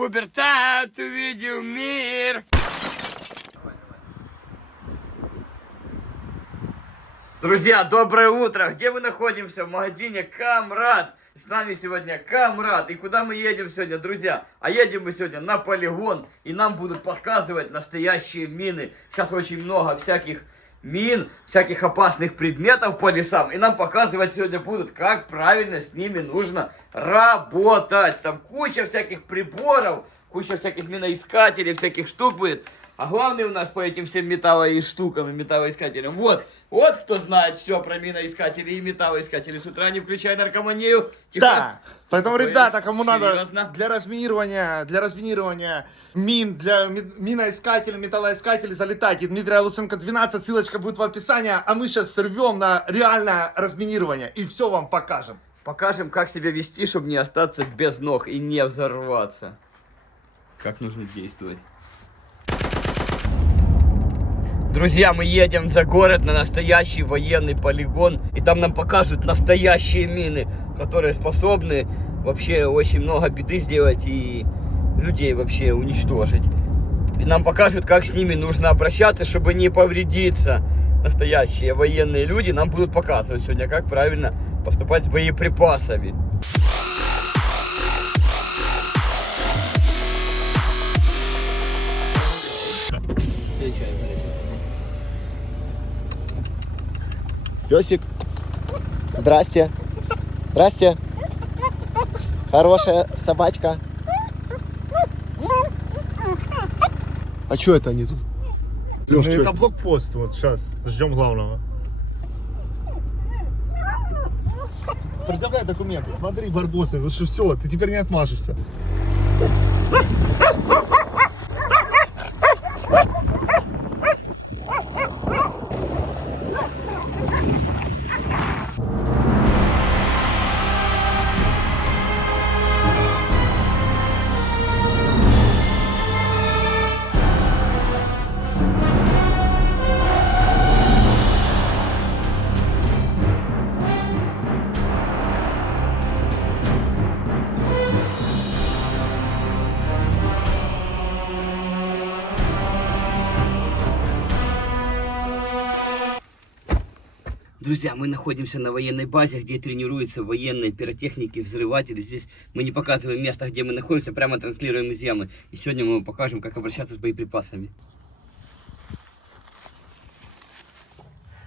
Пубертат увидел мир. Друзья, доброе утро! Где мы находимся? В магазине Камрад. С нами сегодня Камрад. И куда мы едем сегодня, друзья? А едем мы сегодня на полигон. И нам будут показывать настоящие мины. Сейчас очень много всяких мин, всяких опасных предметов по лесам. И нам показывать сегодня будут, как правильно с ними нужно работать. Там куча всяких приборов, куча всяких миноискателей, всяких штук будет. А главный у нас по этим всем металлоискателям, вот кто знает все про миноискатели и металлоискатели. С утра не включай наркоманию. Тихо. Да. Поэтому, ребята, кому Серьезно? надо для разминирования мин, для миноискателей, металлоискателей, залетайте. Дмитрия Луценко 12, ссылочка будет в описании. А мы сейчас сорвем на реальное разминирование и все вам покажем. Покажем, как себя вести, чтобы не остаться без ног и не взорваться. Как нужно действовать. Друзья, мы едем за город на настоящий военный полигон. И там нам покажут настоящие мины, которые способны вообще очень много беды сделать и людей вообще уничтожить. И нам покажут, как с ними нужно обращаться, чтобы не повредиться. Настоящие военные люди нам будут показывать сегодня, как правильно поступать с боеприпасами. Песик, здрасте. Здрасте. Хорошая собачка. А что это они тут? Лёш, Ну, что это блокпост, вот сейчас, ждем главного. Предъявляй документы. Смотри, барбосы, ну что, все, ты теперь не отмажешься. Друзья, мы находимся на военной базе, где тренируются военные пиротехники, взрыватели. Здесь мы не показываем место, где мы находимся, прямо транслируем из ямы. И сегодня мы вам покажем, как обращаться с боеприпасами.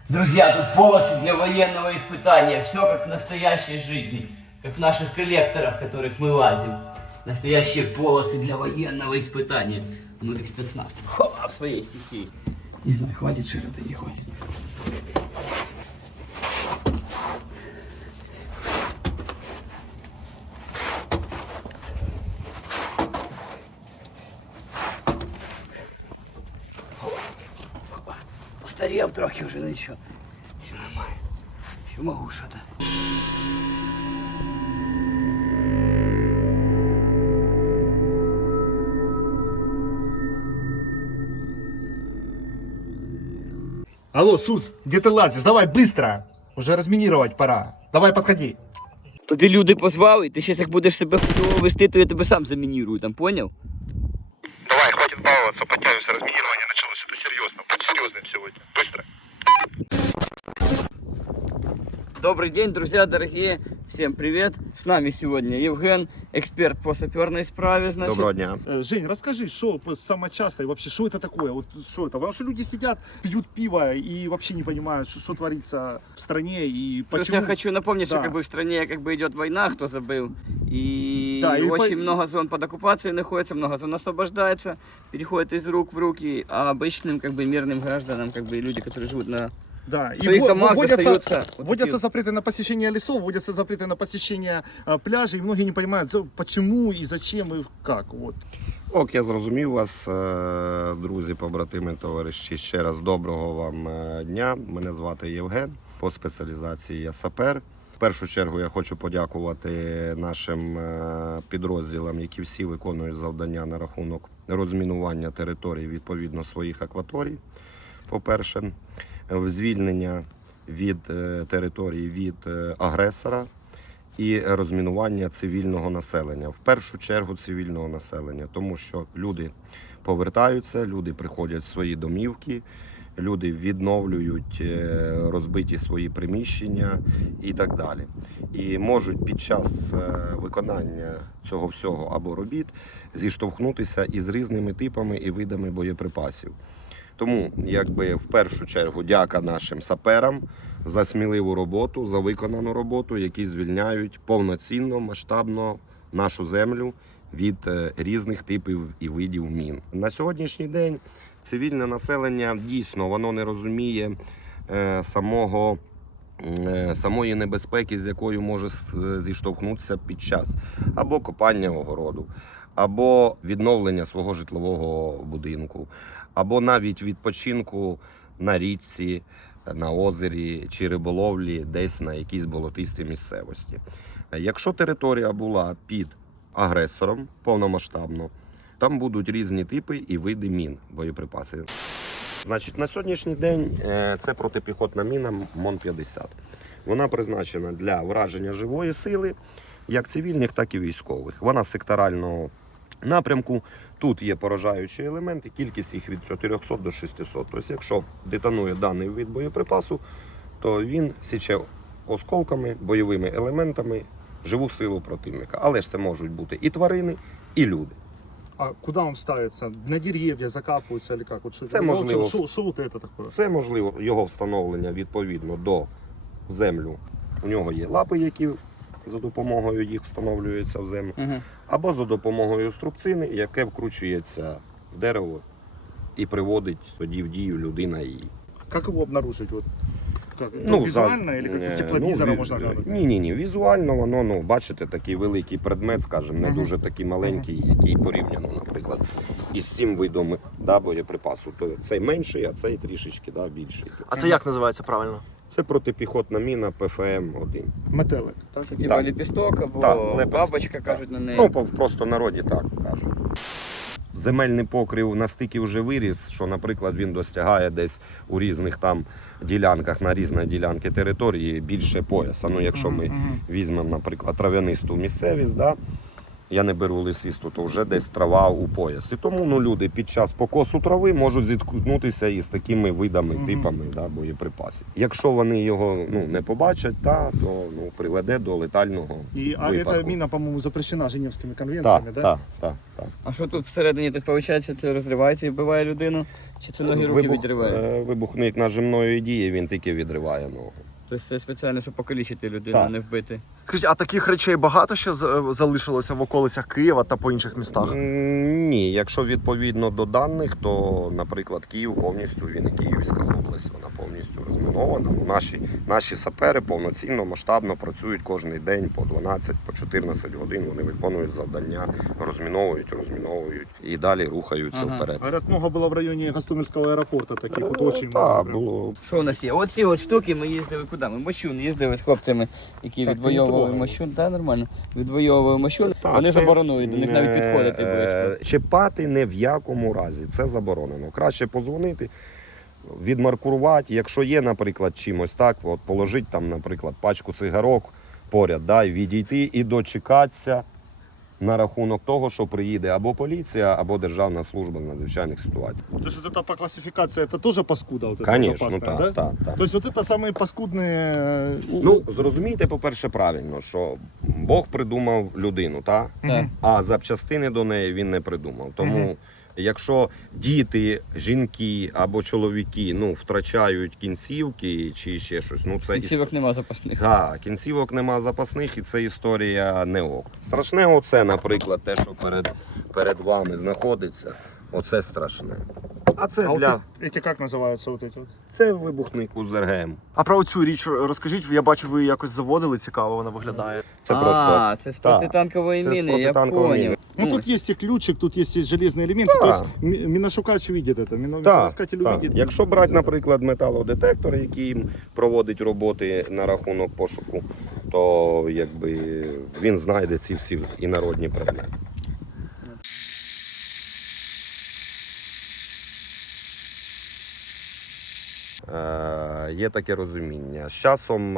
Друзья, тут полосы для военного испытания. Все как в настоящей жизни. Как в наших коллекторах, в которых мы лазим. Настоящие полосы для военного испытания. Внутри спецназ. Хоп, в своей стихии. Не знаю, хватит широты, не хватит. Постарел трохи вже, ну нічого. Ще нормально. Ще можу що-то. Алло, Сус, где ты лазишь? Давай, быстро. Уже разминировать пора. Давай, подходи. Тобі люди позвали, ти зараз як будеш себе худово вести, то я тебе сам замінірую, там, поняв? Давай, хватит баловаться, подтягивайся, разминирование началось, это серьезно, будь серьезным сегодня, быстро. Добрый день, друзья дорогие, всем привет. С нами сегодня Евген, эксперт по саперной справе, значит. Доброго дня. Жень, расскажи, что самое частое, вообще, что это такое? Вот что это? Потому что люди сидят, пьют пиво и вообще не понимают, что творится в стране и Плюс почему. я хочу напомнить, Да. что как бы в стране как бы идет война, кто забыл. И, Да, и очень много зон под оккупацией находится, много зон освобождается, переходит из рук в руки, а обычным как бы мирным гражданам, как бы люди, которые живут на... Да, В своих домах достаются вот вводятся такие. запреты на посещение лесов, вводятся запреты на посещение пляжей, и многие не понимают, почему и зачем и как. Вот. Ок, я зрозумів вас, друзі, побратими, товариші. Ще раз доброго вам дня. Мене звати Євген, по спеціалізації я сапер. В першу чергу я хочу подякувати нашим підрозділам, які всі виконують завдання на рахунок розмінування територій відповідно своїх акваторій. По-перше, звільнення від території від агресора і розмінування цивільного населення. В першу чергу цивільного населення, тому що люди повертаються, люди приходять в свої домівки, люди відновлюють розбиті свої приміщення і так далі. І можуть під час виконання цього всього або робіт зіштовхнутися із різними типами і видами боєприпасів. Тому, якби в першу чергу, дяка нашим саперам за сміливу роботу, за виконану роботу, які звільняють повноцінно, масштабно нашу землю від різних типів і видів мін. На сьогоднішній день цивільне населення дійсно воно не розуміє самої небезпеки, з якою може зіштовхнутися під час або копання огороду, або відновлення свого житлового будинку, або навіть відпочинку на річці, на озері чи риболовлі десь на якійсь болотистій місцевості. Якщо територія була під агресором повномасштабно, там будуть різні типи і види мін, боєприпаси. Значить, на сьогоднішній день це протипіхотна міна МОН-50. Вона призначена для враження живої сили, як цивільних, так і військових. Вона секторального напрямку. Тут є поражаючі елементи, кількість їх від 400 до 600. Тобто, якщо детонує даний вид боєприпасу, то він січе осколками, бойовими елементами живу силу противника. Але ж це можуть бути і тварини, і люди. А куда он ставится? На деревья закапываются или как? Вот что, Це можливо. Что вот это такое? Це можливо його встановлення відповідно до землю. У нього є лапи, які за допомогою їх встановлюються в землю, або за допомогою струбцини, яке вкручується в дерево і приводить тоді в дію людина її. Как его обнаружить? Вот, как? Визуально или как из тепловизора можно глянуть? Ні. Візуально воно, бачите, такий великий предмет, скажімо, не дуже такий маленький, який порівняно, наприклад, із цим видом боєприпасу. То цей менший, а цей трішечки більший. А це як називається правильно? Це протипіхотна міна ПФМ-1. Метелик, так? Це типа лепісток або Так, бабочка, кажуть на неї. Ну, просто в народі так кажуть. Земельний покрив настільки вже виріс, що, наприклад, він достигає десь у різних там ділянках, на різні ділянки території більше пояса. Ну, якщо ми візьмемо, наприклад, трав'янисту місцевість, я не беру лісисту, то вже десь трава у пояс. І тому люди під час покосу трави можуть зіткнутися із такими видами, типами боєприпасів. Якщо вони його не побачать, то приведе до летального А випадку. эта мина, по-моему, запрещена Женевскими конвенциями, да? Так. А що тут всередині, так виходить, це розривається і вбиває людину? Чи це ноги руки відриває? Вибухник нажимної дії, він тільки відриває ногу. Тобто це спеціально, щоб покалічити людину, а не вбити? Скажіть, а таких речей багато ще залишилося в околицях Києва та по інших містах? Ні, якщо відповідно до даних, то, наприклад, Київ повністю, він і Київська область, вона повністю розмінована. Наші сапери повноцінно, масштабно працюють кожен день по 12, по 14 годин, вони виконують завдання, розміновують і далі рухаються вперед. Говорят, много было в районе Гостомельского аэропорта таких вот очень Так, много. було. Що у нас є? Оці от штуки ми їздили куди? Ми Мощун їздили з хлопцями, які Так, відвоювали не Мощун. Так, нормально. Відвоювали Мощун. Так, Вони це заборонують до них навіть підходити близько. Чіпати ні в якому разі, це заборонено. Краще позвонити, відмаркувати, якщо є, наприклад, чимось так, от положити там, наприклад, пачку цигарок поряд, і відійти і дочекатися на рахунок того, що приїде або поліція, або Державна служба з надзвичайних ситуацій. То есть вот эта по классификации, это тоже паскуда вот эта Конечно, опасная, так, да? так. То есть вот это самые паскудные... Зрозумійте, по-перше, правильно, що Бог придумав людину, Так. а запчастини до неї він не придумав. Тому, якщо діти, жінки або чоловіки втрачають кінцівки чи ще щось, це Кінцівок нема запасних. Так, кінцівок нема запасних, і це історія не ок. Страшне оце, наприклад, те, що перед вами знаходиться, оце страшне. А це А для... вот эти как называются вот эти вот? Це вибухник УЗРГМ. А про цю річ розкажіть, я бачу, ви якось заводили, цікаво вона виглядає. Це просто... Це з протитанкової це з міни, я протитанкової міни. поняв. Ну тут есть и ключик, тут есть и железные элементы. То есть миношукач видит это, миноискатель увидит. Якщо брати, наприклад, металодетектор, який проводить роботи на рахунок пошуку, то він знайде ці всі інородні предмети. є таке розуміння. З часом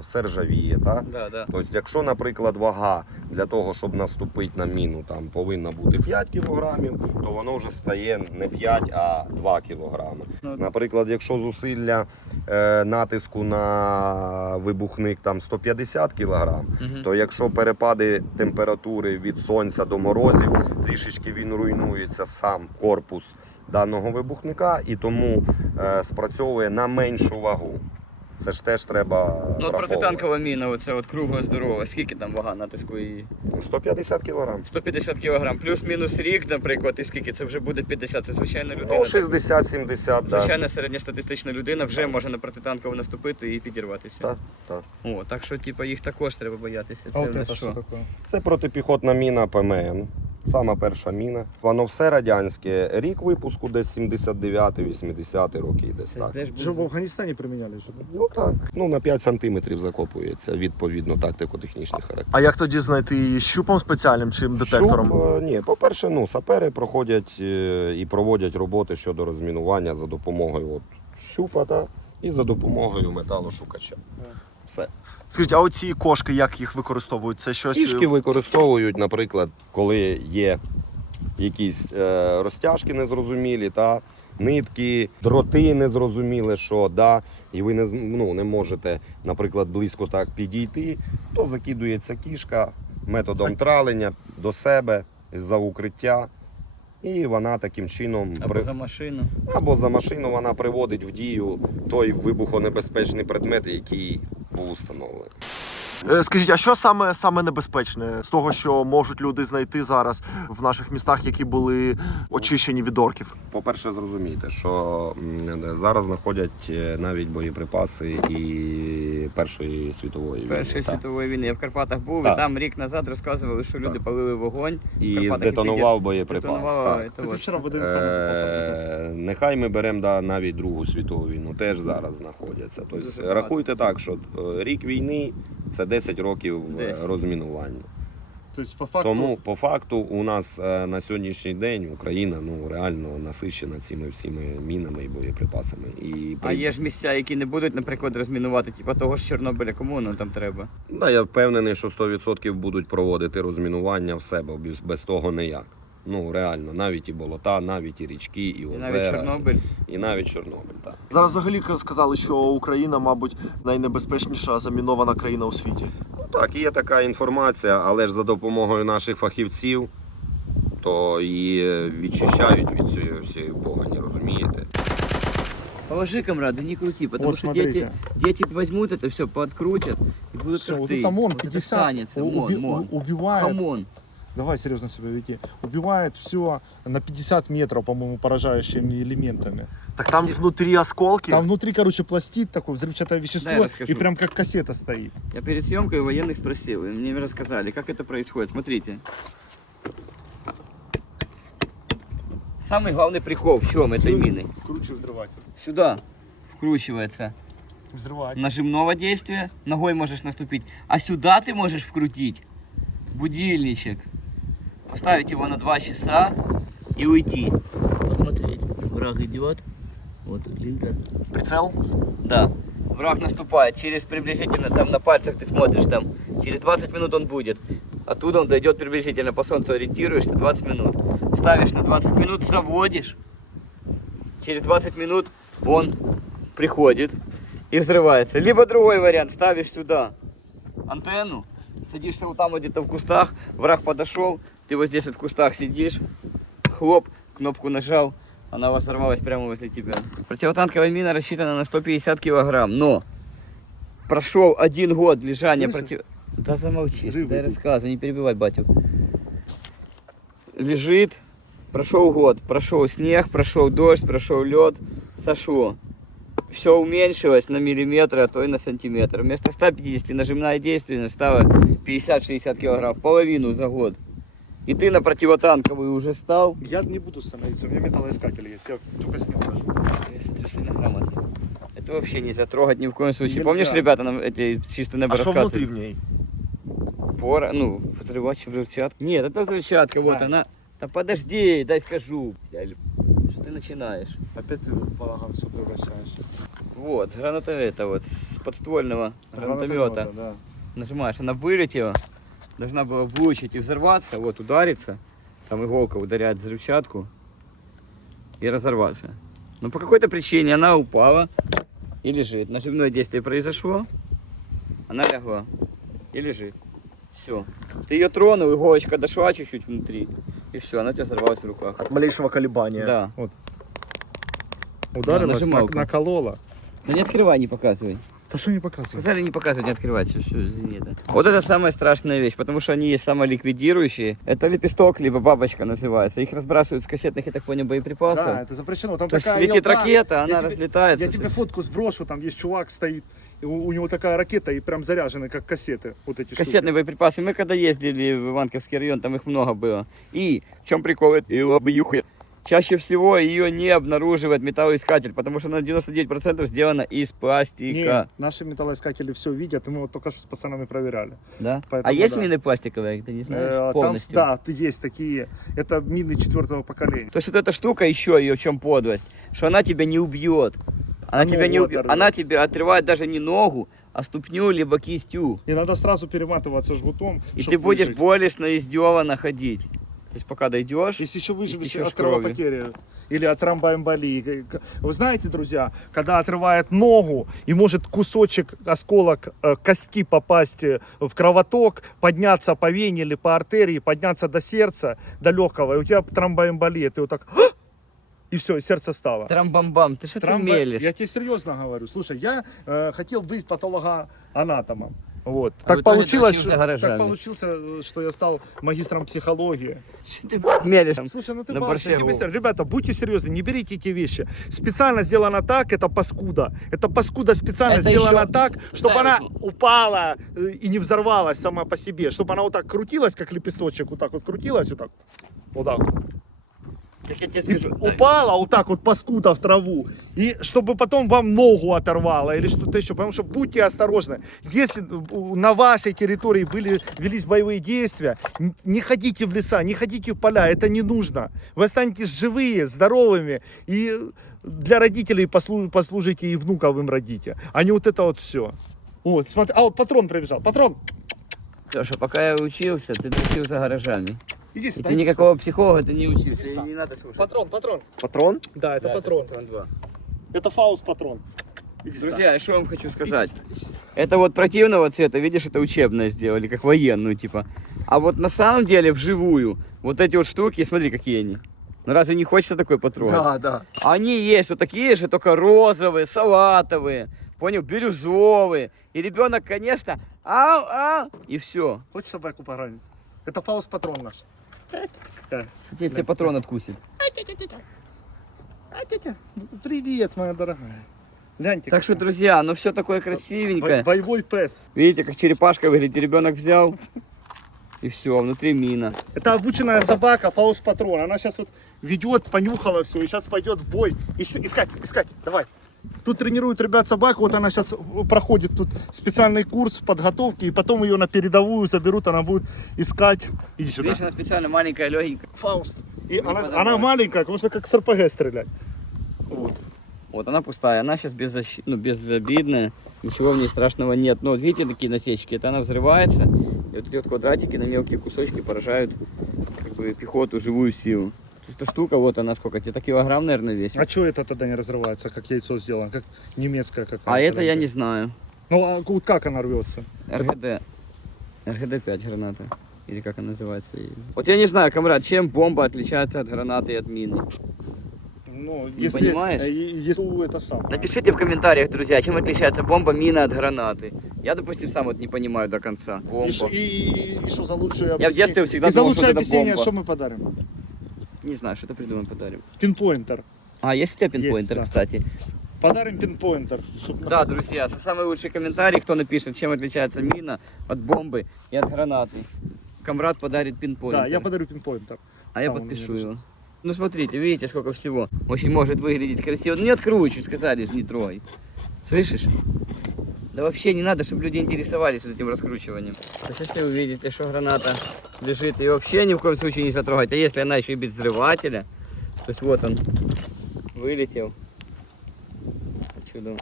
все ржавіє, так? Да, да. Тобто, якщо, наприклад, вага для того, щоб наступити на міну, там повинна бути 5 кілограмів, то воно вже стає не 5, а 2 кілограми. Ну, Наприклад, якщо зусилля натиску на вибухник там 150 кілограм, Мгм. то якщо перепади температури від сонця до морозів, трішечки він руйнується сам корпус даного вибухника і тому спрацьовує на меншу вагу. Це ж теж треба Ну, от враховувати. протитанкова міна, оце от кругла здорова. Скільки там вага натиску її? 150 кілограм. 150 кг. Плюс-мінус рік, наприклад, і скільки це вже буде 50. Це звичайна людина. Ну, 60-70, да. Звичайна середньостатистична людина вже може на протитанкову наступити і підірватися. Так, так. О, так що типу, їх також треба боятися. А Це вот в нас это что що? такое? Це протипіхотна міна ПМН. Сама перша міна. Воно все радянське. Рік випуску десь 79-80 роки десь Це так. теж Что в буде- Афганистане применяли? Что-то? Ну так. Ну на 5 сантиметрів закопується відповідно тактико-технічних характеристик. А як тоді знайти її? Щупом спеціальним чи детектором? Шум, ні, по-перше, ну, сапери проходять і проводять роботи щодо розмінування за допомогою от, щупа і за допомогою металошукача. Все. Скажіть, а оці кошки, як їх використовують? Це щось. Кішки використовують, наприклад, коли є якісь розтяжки незрозумілі, нитки, дроти незрозумілі, що, і ви не можете, наприклад, близько так підійти, то закидується кішка методом тралення до себе за укриття. І вона таким чином Або за машину. або за машину вона приводить в дію той вибухонебезпечний предмет, який був установлений. Скажіть, а що саме небезпечне з того, що можуть люди знайти зараз в наших містах, які були очищені від орків? По-перше, зрозумійте, що зараз знаходять навіть боєприпаси і Першої світової війни. Першої так. світової війни. Я в Карпатах був, Так. і там рік назад розказували, що люди Так. палили вогонь. В І Карпатах здетонував боєприпас. Здетонував, Так. це Ты от. вчера в ВДНХ Нехай ми беремо навіть Другу світову війну, теж зараз знаходяться. Дуже Тобто, багато. рахуйте так, що рік війни це 10 років 10. розмінування. То есть по факту... Тому по факту у нас на сьогоднішній день Україна реально насичена цими всіми мінами і боєприпасами. А є ж місця, які не будуть, наприклад, розмінувати, типу того ж Чорнобиля, кому воно там треба? Да, я впевнений, що 100% будуть проводити розмінування в себе, без того ніяк. Ну реально, навіть і болота, навіть і річки, і І озера, навіть Чорнобиль. і навіть Чорнобиль. Так. Зараз взагалі сказали, що Україна, мабуть, найнебезпечніша замінована країна у світі. Так, є така інформація, але ж за допомогою наших фахівців то і відчищають від цієї всієї погані, розумієте? Положи, комрады, не крути, потому Вот что смотрите. дети возьмут это все, подкрутят и будут Всё, как вот ты. это МОН Вот это 50 станется, МОН. убивает. Хамон. Давай серьезно себя веди. Убивает все на 50 метров, по-моему, поражающими элементами. Так там внутрі осколки. Там внутри, короче, пластид такой, взрывчатое Да, я вещество, расскажу. и прям как кассета стоит. Я перед съемкой у военных спросил, и мне рассказали, как это происходит. Смотрите. Самый главный прикол в чем этой мины? Круче взрывать. Сюда вкручивается Взрывать. нажимного действия, ногой можешь наступить, а сюда ты можешь вкрутить будильничек, поставить его на 2 часа и уйти. Посмотреть, враг идет, вот линза. Прицел. Да, враг наступает, через приблизительно, там на пальцах ты смотришь, там, через 20 минут он будет. Оттуда он дойдет приблизительно, по солнцу ориентируешься, 20 минут. Ставишь на 20 минут, заводишь. Через 20 минут он приходит и взрывается. Либо другой вариант, ставишь сюда антенну, садишься вот там вот где-то в кустах, враг подошел, ты вот здесь вот в кустах сидишь, хлоп, кнопку нажал, она взорвалась прямо возле тебя. Противотанковая мина рассчитана на 150 килограмм, но прошел 1 год лежания Слышишь? против... Да замолчи, Взрывы дай идут. рассказывай, не перебивай батю. Лежит, прошел год, прошел снег, прошел дождь, прошел лед, сошло. Все уменьшилось на миллиметр, а то и на сантиметр. Вместо 150 нажимная действенность стала 50-60 килограмм, половину за год. И ты на противотанковую уже стал. Я не буду становиться, у меня металлоискатель есть, я только с ним хожу. Я смотрю, сильно грамотно. Это вообще нельзя трогать ни в коем случае. Нельзя. Помнишь, ребята, нам эти чисто небо А що рассказывали? внутрі в ній? Пора, ну, взрывач, взрывчатка. Нет, это взрывчатка, вот Да. она. Да подожди, дай скажу. Что ты начинаешь. Опять ты балаган все превращаешь. Вот, с гранатомета, вот, с подствольного гранатомета. Да. Нажимаешь, она вылетела, должна была выучить и взорваться, вот, удариться. Там иголка ударяет в взрывчатку и разорваться. Но по какой-то причине она упала и лежит. Нажимное действие произошло, она легла и лежит. Все. Ты ее тронул, иголочка дошла чуть-чуть внутри, и все, она у тебя взорвалась в руках. От малейшего колебания. Да. Ударилась, нажималка. наколола. Но не открывай, не показывай. Да что не показывай? Сказали не показывать, не открывать, все, извини, да. Вот это самая страшная вещь, потому что они есть самоликвидирующие. Это лепесток, либо бабочка называется. Их разбрасывают с кассетных, я так понял, боеприпасов. Да, это запрещено. Там То есть такая летит елда. ракета, она Я тебе- разлетается. Я тебе фотку сброшу, там есть чувак стоит, и у него такая ракета и прям заряжены, как кассеты, вот эти Кассетные боеприпасы. Мы когда ездили в Иванковский район, там их много было. И в чем прикол? Его объюхает. Чаще всего ее не обнаруживает металлоискатель, потому что она 99% сделана из пластика. Не, наши металлоискатели все видят, и мы вот только что с пацанами проверяли. Да? Поэтому А есть да. мины пластиковые, ты не знаешь, Там, полностью? да, есть такие. Это мины 4-го поколения. То есть вот эта штука еще ее в чем подлость, что она тебя не убьет. Она тебя не Ногу убьет. оторвет. Она тебе отрывает даже не ногу, а ступню либо кистью. И надо сразу перематываться жгутом, И чтоб ты будешь выжить. болезненно и издеванно ходить. То есть пока дойдешь. Если еще выживешь истечешь от кровопотери или от тромбоэмболии. Вы знаете, друзья, когда отрывает ногу и может кусочек, осколок кости попасть в кровоток, подняться по вене или по артерии, подняться до сердца, до легкого, и у тебя тромбоэмболия, ты вот так... И все, сердце стало. Трам-бам-бам, ты что ты мелешь? Я тебе серьезно говорю. Слушай, я хотел быть патологоанатомом. Вот. А в Так итоге получилось, научился гаражами. так получился, что я стал магистром психологии. Что ты мелешь? Слушай, ну ты На бачишь, борщеву. ребята, будьте серьезны, не берите эти вещи. Специально сделано так, это паскуда. Это паскуда специально Это сделана еще- так, чтобы Да, она еще. упала и не взорвалась сама по себе. Чтобы она вот так крутилась, как лепесточек, вот так вот крутилась, вот так. Вот так. Так я тебе И скажу. упала вот так вот паскуда в траву. И чтобы потом вам ногу оторвало или что-то еще. Потому что будьте осторожны. Если на вашей территории велись боевые действия, не ходите в леса, не ходите в поля. Это не нужно. Вы останетесь живые, здоровыми. И для родителей послужите и внуков им родите. А не вот это вот все. Вот, смотри. А вот патрон пробежал. Патрон. Саша, пока я учился, ты учился гаражами. Иди И сюда. ты иди никакого психолога ты не учился. Иди сюда. И не надо слушать. сюда. Патрон. Патрон? Да, это Да, патрон. Патрон 2. Это фауст патрон. Иди сюда. Друзья, что я вам хочу сказать? Иди сюда. Это вот противного цвета, видишь, это учебное сделали, как военную, типа. А вот на самом деле, вживую, вот эти вот штуки, смотри, какие они. Ну разве не хочется такой патрон? Да. Они есть вот такие же, только розовые, салатовые, понял, бирюзовые. И ребенок, конечно, ау, и все. Хочешь собаку поранить? Это фауст патрон наш. Кстати, тебе патрон откусит. Привет, моя дорогая. Гляньте. Так что, какой. друзья, ну все такое красивенькое. Боевой пес. Видите, как черепашка выглядит, ребенок взял. И все, внутри мина. Это обученная собака, фауст патрон. Она сейчас вот ведет, понюхала все, и сейчас пойдет в бой. Искать, давай. Тут тренируют ребят собаку, вот она сейчас проходит тут специальный курс подготовки, и потом ее на передовую заберут, она будет искать. Иди сюда. Видишь, она специально маленькая, легенькая. Фауст. И подавай. она маленькая, можно как с РПГ стрелять. Вот. Вот она пустая, она сейчас безобидная, ничего в ней страшного нет. Но вот видите такие насечки, это она взрывается, и вот эти вот квадратики на мелкие кусочки поражают как бы пехоту, живую силу. То есть эта штука, вот она сколько, где-то килограмм, наверное, весит. А что это тогда не разрывается, как яйцо сделано, как немецкая какая-то? А это я не знаю. Ну а вот как она рвется? РГД-5 граната. Или как она называется. Вот я не знаю, комрад, чем бомба отличается от гранаты и от мины. Ну, Не понимаешь? Если это сам. Напишите в комментариях, друзья, чем отличается бомба, мина от гранаты. Я, допустим, сам вот не понимаю до конца. Бомба. И что за лучшее Я в детстве всегда И за думал, что лучшее это объяснение, бомба. что мы подарим? Не знаю, что-то придумаем, подарим. Пинпоинтер. А, есть у тебя пинпоинтер, да. кстати? Подарим пинпоинтер. Да, друзья, самый лучший комментарий, кто напишет, чем отличается мина от бомбы и от гранаты. Камрад подарит пинпоинтер. Да, я подарю пинпоинтер. А я Там он подпишу мне его. Ну смотрите, видите, сколько всего. Очень может выглядеть красиво. Ну не откручу, сказали же, не трогай. Слышишь? Да вообще не надо, чтобы люди интересовались этим раскручиванием. То есть, если вы видите, что граната лежит, ее вообще ни в коем случае нельзя трогать. А если она еще и без взрывателя, то есть вот он, вылетел. Отсюда.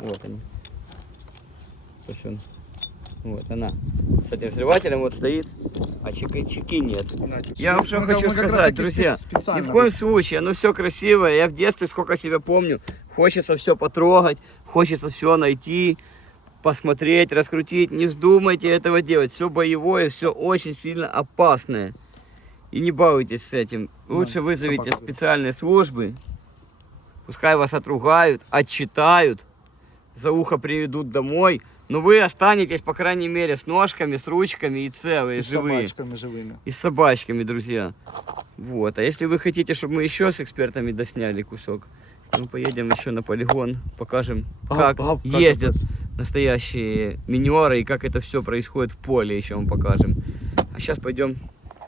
Вот они. То есть он. Вот она. С этим взрывателем вот стоит, а чеки нет. Я вам что хочу сказать, друзья. Ни в коем случае, оно все красивое. Я в детстве, сколько себя помню, хочется все потрогать, хочется все найти, посмотреть, раскрутить. Не вздумайте этого делать. Все боевое, все очень сильно опасное. И не балуйтесь с этим. Лучше вызовите специальные службы. Пускай вас отругают, отчитают, за ухо приведут домой. Но вы останетесь, по крайней мере, с ножками, с ручками и целые, живые. С собачками живыми. И с собачками, друзья. Вот. А если вы хотите, чтобы мы еще с экспертами досняли кусок, мы поедем еще на полигон, покажем, как ездят настоящие минеры и как это все происходит в поле, еще вам покажем. А сейчас пойдем,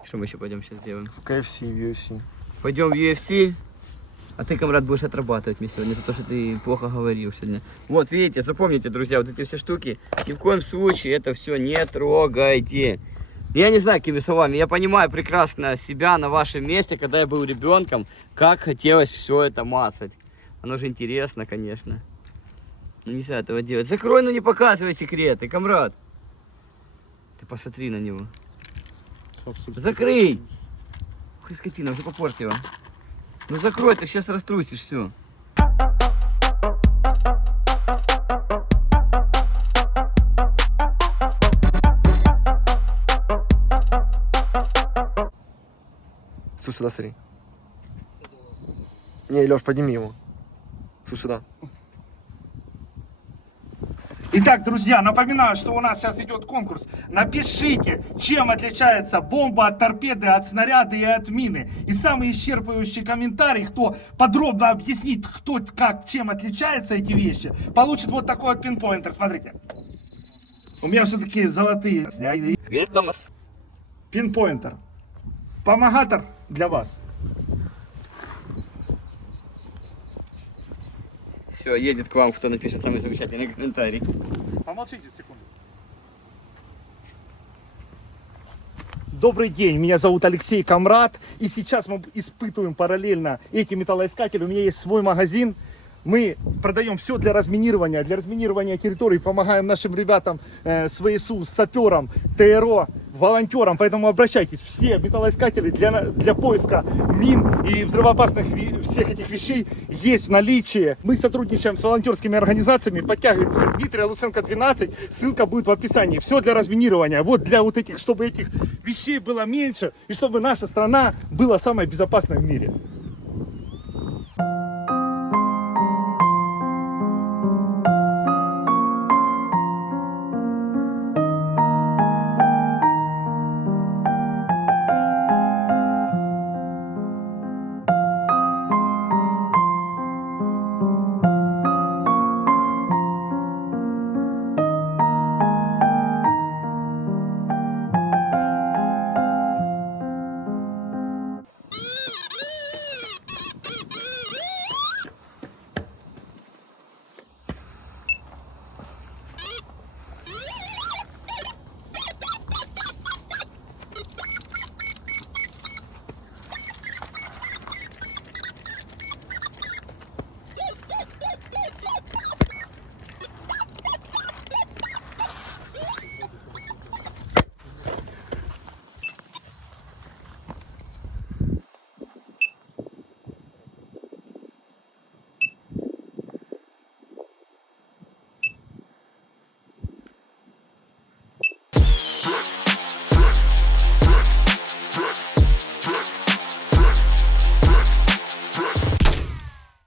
что мы еще пойдем сейчас сделаем? В KFC, в UFC. Пойдем в UFC. А ты, комрад, будешь отрабатывать мне сегодня за то, что ты плохо говорил сегодня. Вот, видите, запомните, друзья, вот эти все штуки. Ни в коем случае это все не трогайте. Я не знаю, какими словами. Я понимаю прекрасно себя на вашем месте, когда я был ребенком, как хотелось все это мацать. Оно же интересно, конечно. Но нельзя этого делать. Закрой, но не показывай секреты, комрад. Ты посмотри на него. Закрой. Ой, скотина, уже попортила. Ну закрой, ты сейчас раструсишь все. Слушай сюда, смотри. Не, Леш, подними его. Слушай сюда. Итак, друзья, напоминаю, что у нас сейчас идет конкурс. Напишите, чем отличается бомба от торпеды, от снаряда и от мины. И самый исчерпывающий комментарий, кто подробно объяснит, кто, как, чем отличаются эти вещи, получит вот такой вот пинпоинтер. Смотрите. У меня все-таки золотые. Пинпоинтер. Помогатор для вас. Все, едет к вам, кто напишет самый замечательный комментарий. Помолчите секунду. Добрый день, меня зовут Алексей Камрад. И сейчас мы испытываем параллельно эти металлоискатели. У меня есть свой магазин. Мы продаем все для разминирования территорий, помогаем нашим ребятам с ВСУ, с саперам, ТРО, волонтерам. Поэтому обращайтесь, все металлоискатели для поиска мин и взрывоопасных всех этих вещей есть в наличии. Мы сотрудничаем с волонтерскими организациями, подтягиваемся. Дмитрия Луценко 12, ссылка будет в описании. Все для разминирования, вот для вот этих, чтобы этих вещей было меньше и чтобы наша страна была самой безопасной в мире.